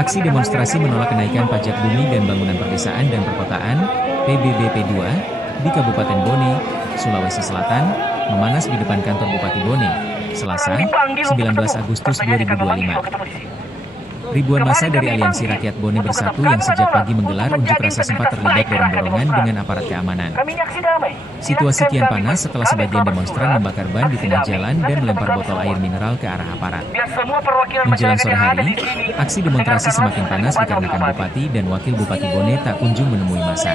Aksi demonstrasi menolak kenaikan pajak bumi dan bangunan perdesaan dan perkotaan (PBBP 2) di Kabupaten Bone, Sulawesi Selatan, memanas di depan kantor Bupati Bone, Selasa, 19 Agustus 2025. Ribuan massa dari Aliansi Rakyat Bone Bersatu yang sejak pagi menggelar unjuk rasa sempat terlibat dorong-dorongan dengan aparat keamanan. Situasi kian panas setelah sebagian demonstran membakar ban di tengah jalan dan melempar botol air mineral ke arah aparat. Menjelang sore hari, aksi demonstrasi semakin panas dikarenakan Bupati dan Wakil Bupati Bone tak kunjung menemui massa.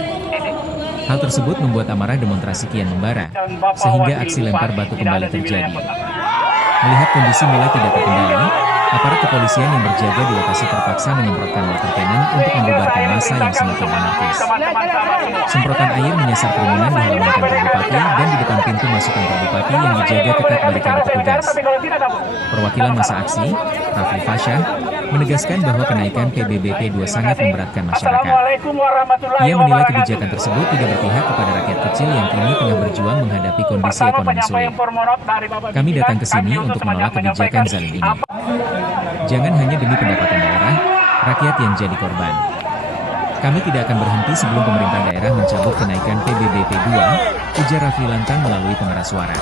Hal tersebut membuat amarah demonstrasi kian membara, sehingga aksi lempar batu kembali terjadi. Melihat kondisi mulai tidak terkendali, aparat kepolisian yang berjaga di lokasi terpaksa menyemprotkan water cannon untuk membubarkan massa yang semakin anarkis. Semprotan air menyasar kerumunan di halaman kantor Bupati dan di depan pintu masuk kantor Bupati yang dijaga ketat barikade petugas. Perwakilan massa aksi, Rafli Fasyah, menegaskan bahwa kenaikan PBBP 2 sangat memberatkan masyarakat. Ia menilai kebijakan tersebut tidak berpihak kepada rakyat kecil yang kini tengah berjuang menghadapi kondisi ekonomi sulit. Kami datang ke sini untuk menolak kebijakan zalim ini. Jangan hanya demi pendapatan daerah, rakyat yang jadi korban. Kami tidak akan berhenti sebelum pemerintah daerah mencabut kenaikan PBBP 2, ujar Rafli lantang melalui pengeras suara.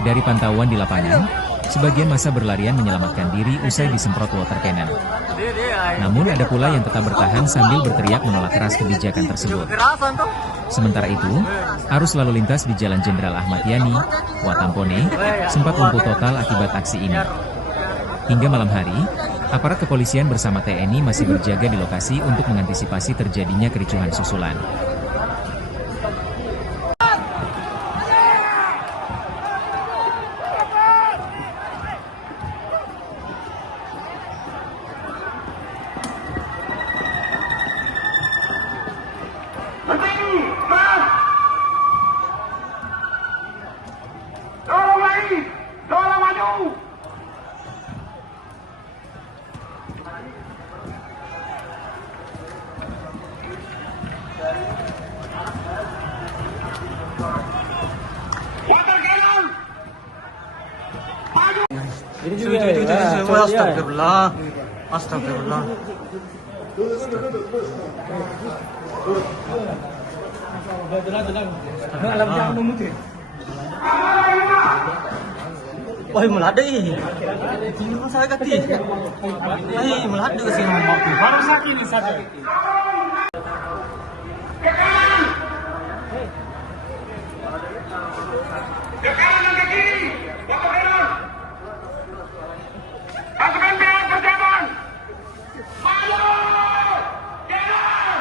Dari pantauan di lapangan, sebagian massa berlarian menyelamatkan diri usai disemprot water cannon. Namun ada pula yang tetap bertahan sambil berteriak menolak keras kebijakan tersebut. Sementara itu, arus lalu lintas di Jalan Jenderal Ahmad Yani, Watampone, sempat lumpuh total akibat aksi ini. Hingga malam hari, aparat kepolisian bersama TNI masih berjaga di lokasi untuk mengantisipasi terjadinya kericuhan susulan. Tolong maju! Water cannon! Maju! Astagfirullah. Astagfirullah. Wah, melada ini. Ini saya kati. Ay, melada kasi ng mga ko. Para sa akin saja. Ke kanan ke kiri! Water cannon! Pasukan BR berjalan! Maju! Jalan!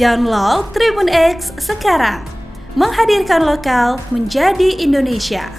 Download Tribun X sekarang, menghadirkan lokal menjadi Indonesia.